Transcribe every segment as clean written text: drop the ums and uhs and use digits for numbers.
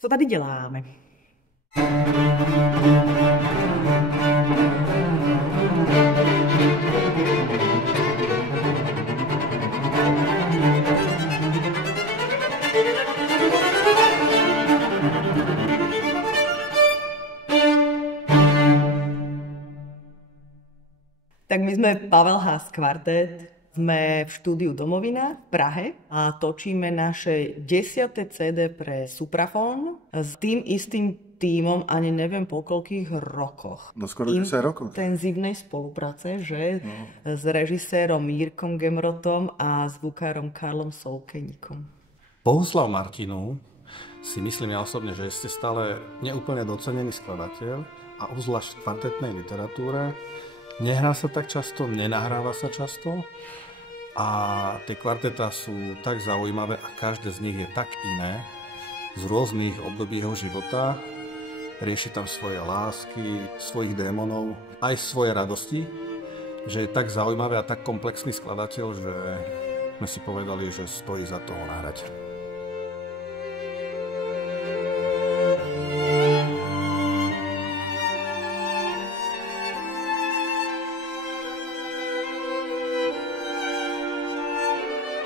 Co tady děláme? Tak my sme Pavel Haas Kvartet, sme v štúdiu Domovina v Prahe a točíme naše 10. CD pre Suprafón s tým istým tímom, ani neviem po koľkých rokoch. No skoro 10 rokov. Intenzívnej spolupráce, že? No. S režisérom Jirkom Gemrotom a zvukárom Karlom Soukeníkom. Bohuslav Martinů si myslím ja osobne, že ste stále neúplne docenený skladateľ a obzvlášť v kvartetnej literatúre. Nehrá sa tak často, nenahráva sa často a tie kvartetá sú tak zaujímavé a každé z nich je tak iné z rôznych období jeho života. Rieši tam svoje lásky, svojich démonov, aj svoje radosti, že je tak zaujímavé a tak komplexný skladateľ, že sme si povedali, že stojí za toho nahrať.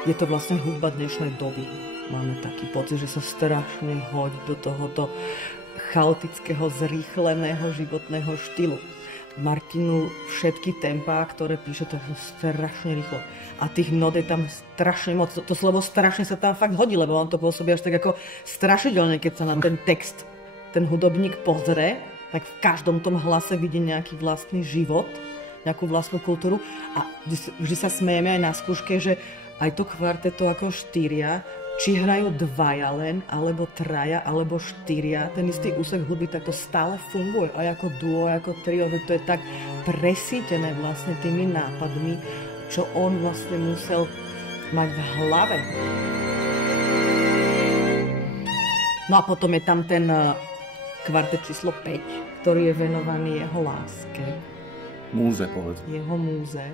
Je to vlastne hudba dnešnej doby. Máme taký pocit, že sa strašne hodí do tohoto chaotického, zrýchleného životného štýlu. Martinu všetky tempá, ktoré píše, to je strašne rýchlo. A tých not je tam strašne moc. To slovo strašne sa tam fakt hodí, lebo on to pôsobí až tak ako strašidelne, keď sa na ten text ten hudobník pozrie, tak v každom tom hlase vidí nejaký vlastný život, nejakú vlastnú kultúru. A vždy sa smejeme aj na skúške, že aj to kvarteto ako štyria, či hrajú dvaja len, alebo traja, alebo štyria, ten istý úsek hudby, tak to stále funguje. Aj ako duo, aj ako trio, to je tak presítené vlastne tými nápadmi, čo on vlastne musel mať v hlave. No a potom je tam ten kvartet číslo 5, ktorý je venovaný jeho láske. Múze, povedz. Jeho múze.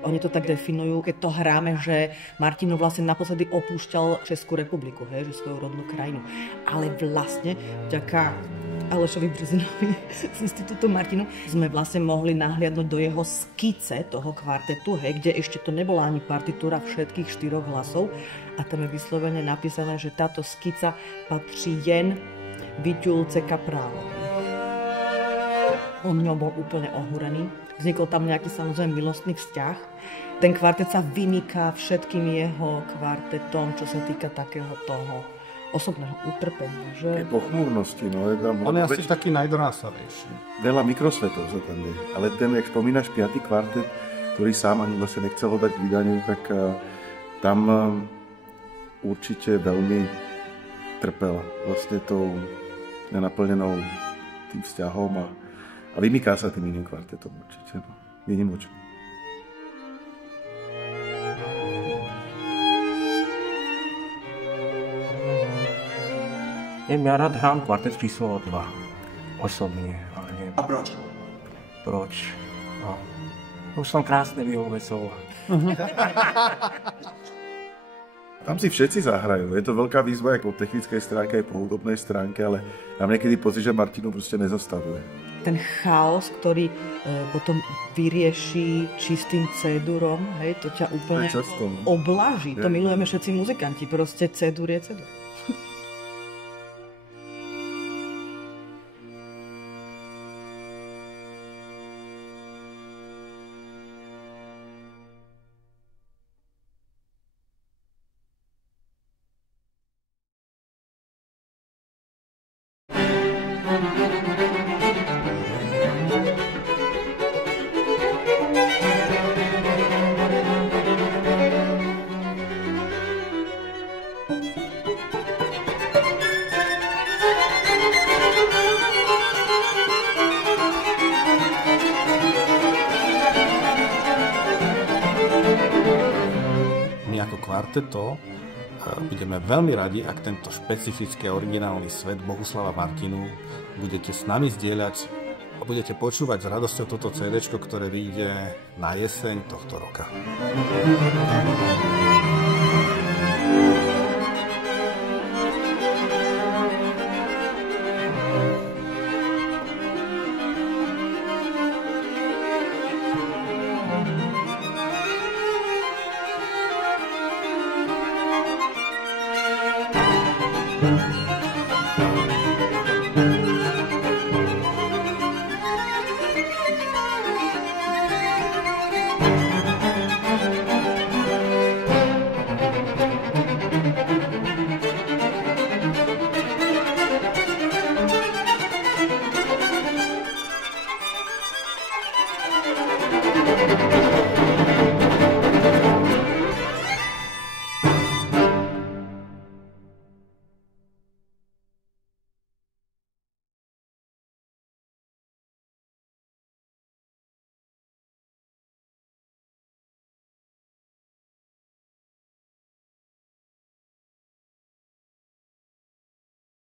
Oni to tak definujú, keď to hráme, že Martinů vlastne naposledy opúšťal Českú republiku, že svoju rodnú krajinu. Ale vlastne vďaka Alešovi Březinovi z Institútu Martinů sme vlastne mohli nahliadnúť do jeho skice toho kvartetu, kde ešte to nebola ani partitúra všetkých 4 hlasov. A tam je vyslovene napísané, že táto skica patrí jen Vyťulce Kaprálovi. On ňou bol úplne ohúrený. Vznikol tam nejaký samozrejme milostný vzťah. Ten kvartet sa vymýka všetkým jeho kvartetom, čo sa týka takého toho osobného utrpenia. Že? Pochmúrnosti, no. Je tam on je asi taký najdrásavejší. Veľa mikrosvetov sa tam je. Ale ten, jak spomínaš, 5. kvartet, ktorý sám ani vlastne nechcel dať k vydaniu, tak tam určite veľmi trpel vlastne tou nenaplnenou tým vzťahom a vymyká sa tým iným kvartetom určite. No. Výnimočný. Já rád hrám kvartet číslo 2. Osobně. Ale nevím. A proč? Proč? No. Už som krásne vyhovecoval. Tam si všetci zahrajú. Je to veľká výzva aj po technickej stránke, aj po hudobnej stránke, ale mám niekedy pocit, že Martinů proste nezastavuje. Ten chaos, ktorý potom vyrieši čistým C-durom, to ťa úplne oblaží. To milujeme všetci muzikanti, proste C-dur je C-dur. Kvarteto budeme veľmi radi, ak tento špecifický a originálny svet Bohuslava Martinů budete s nami zdieľať a budete počúvať s radosťou toto CD, ktoré vyjde na jeseň tohto roka.